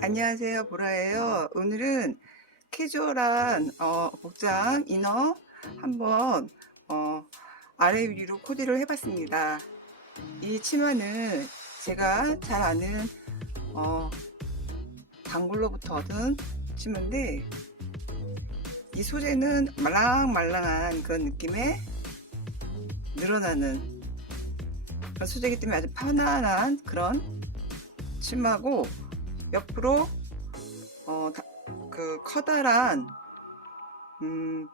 안녕하세요, 보라예요. 오늘은 캐주얼한 어, 복장 이너 한번 어, 아래 위로 코디를 해봤습니다. 이 치마는 제가 잘 아는 어, 단골로부터 얻은 치마인데 이 소재는 말랑말랑한 그런 느낌의 늘어나는 그런 소재이기 때문에 아주 편안한 그런 치마고 옆으로 어, 다- 그 커다란 음,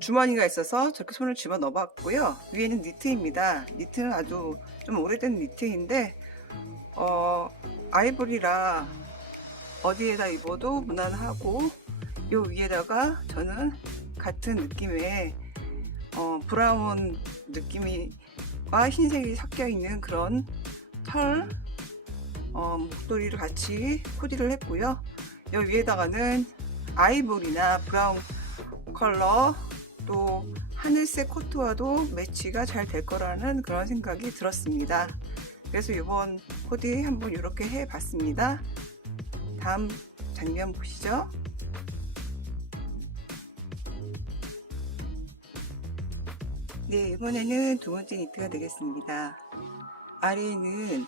주머니가 있어서 저렇게 손을 집어 넣어봤고요. 위에는 니트입니다. 니트는 아주 좀 오래된 니트인데 어, 아이보리라 어디에다 입어도 무난하고 요 위에다가 저는 같은 느낌의 어, 브라운 느낌이 와 흰색이 섞여 있는 그런 털 어, 목도리를 같이 코디를 했고요. 여기 위에다가는 아이보리나 브라운 컬러 또 하늘색 코트와도 매치가 잘 될 거라는 그런 생각이 들었습니다. 그래서 이번 코디 한번 이렇게 해봤습니다. 다음 장면 보시죠. 네, 이번에는 두 번째 니트가 되겠습니다. 아래에는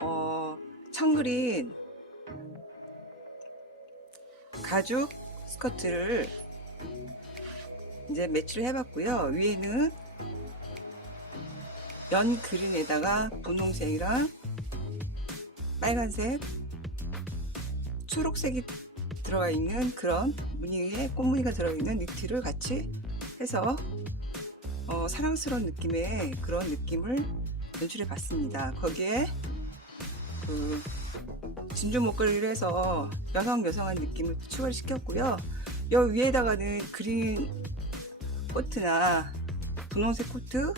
어, 청그린 가죽 스커트를 이제 매치를 해봤고요. 위에는 연 그린에다가 분홍색이랑 빨간색, 초록색이 들어가 있는 그런 무늬에 꽃무늬가 들어있는 니트를 같이 해서 어, 사랑스러운 느낌의 그런 느낌을 연출해 봤습니다. 거기에 그 진주 목걸이를 해서 여성 여성한 느낌을 추가를 시켰고요. 여 위에다가는 그린 코트나 분홍색 코트,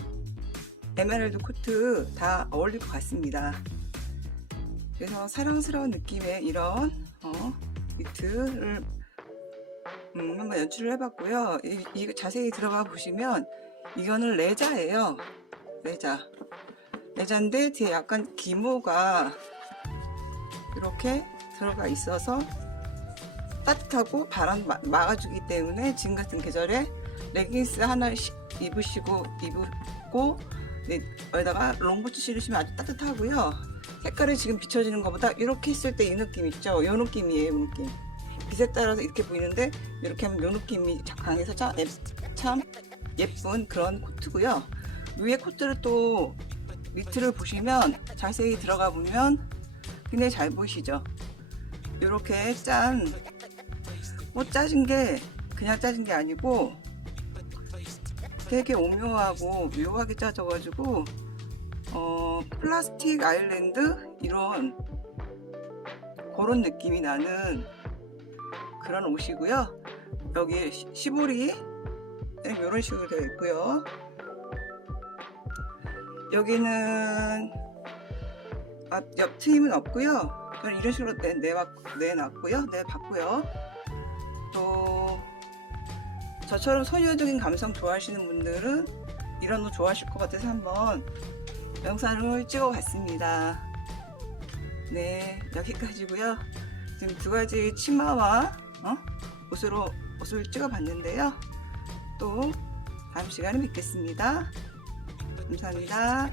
에메랄드 코트 다 어울릴 것 같습니다. 그래서 사랑스러운 느낌의 이런 어, 니트를 음, 한번 연출을 해봤고요. 이, 이 자세히 들어가 보시면 이거는 레자예요. 레자. 레자인데 뒤에 약간 기모가 이렇게 들어가 있어서 따뜻하고 바람 마- 막아주기 때문에 지금 같은 계절에 레깅스 하나 시- 입으시고 입고 네, 여기다가 롱부츠 신으시면 아주 따뜻하고요. 색깔이 지금 비춰지는 것보다 이렇게 했을 때 이 느낌 있죠? 이 느낌이에요, 이 느낌. 빛에 따라서 이렇게 보이는데 이렇게 하면 이 느낌이 강해서 참, 예- 참 예쁜 그런 코트고요. 위에 코트를 또 밑을 보시면 자세히 들어가 보면 굉장히 잘 보이시죠? 이렇게 짠, 뭐 짜진 게 그냥 짜진 게 아니고 되게 오묘하고 묘하게 짜져가지고 어, 플라스틱 아일랜드 이런 그런 느낌이 나는 그런 옷이고요. 여기 시- 시보리 이런 식으로 되어 있고요. 여기는 앞, 옆 트임은 없고요. 저는 이런 식으로 내, 내왔, 내놨고요. 내봤고요. 또 저처럼 소녀적인 감성 좋아하시는 분들은 이런 옷 좋아하실 것 같아서 한번 영상을 찍어봤습니다. 네, 여기까지고요. 지금 두 가지 치마와 어? 옷으로 옷을 찍어봤는데요. 또 다음 시간에 뵙겠습니다. 감사합니다.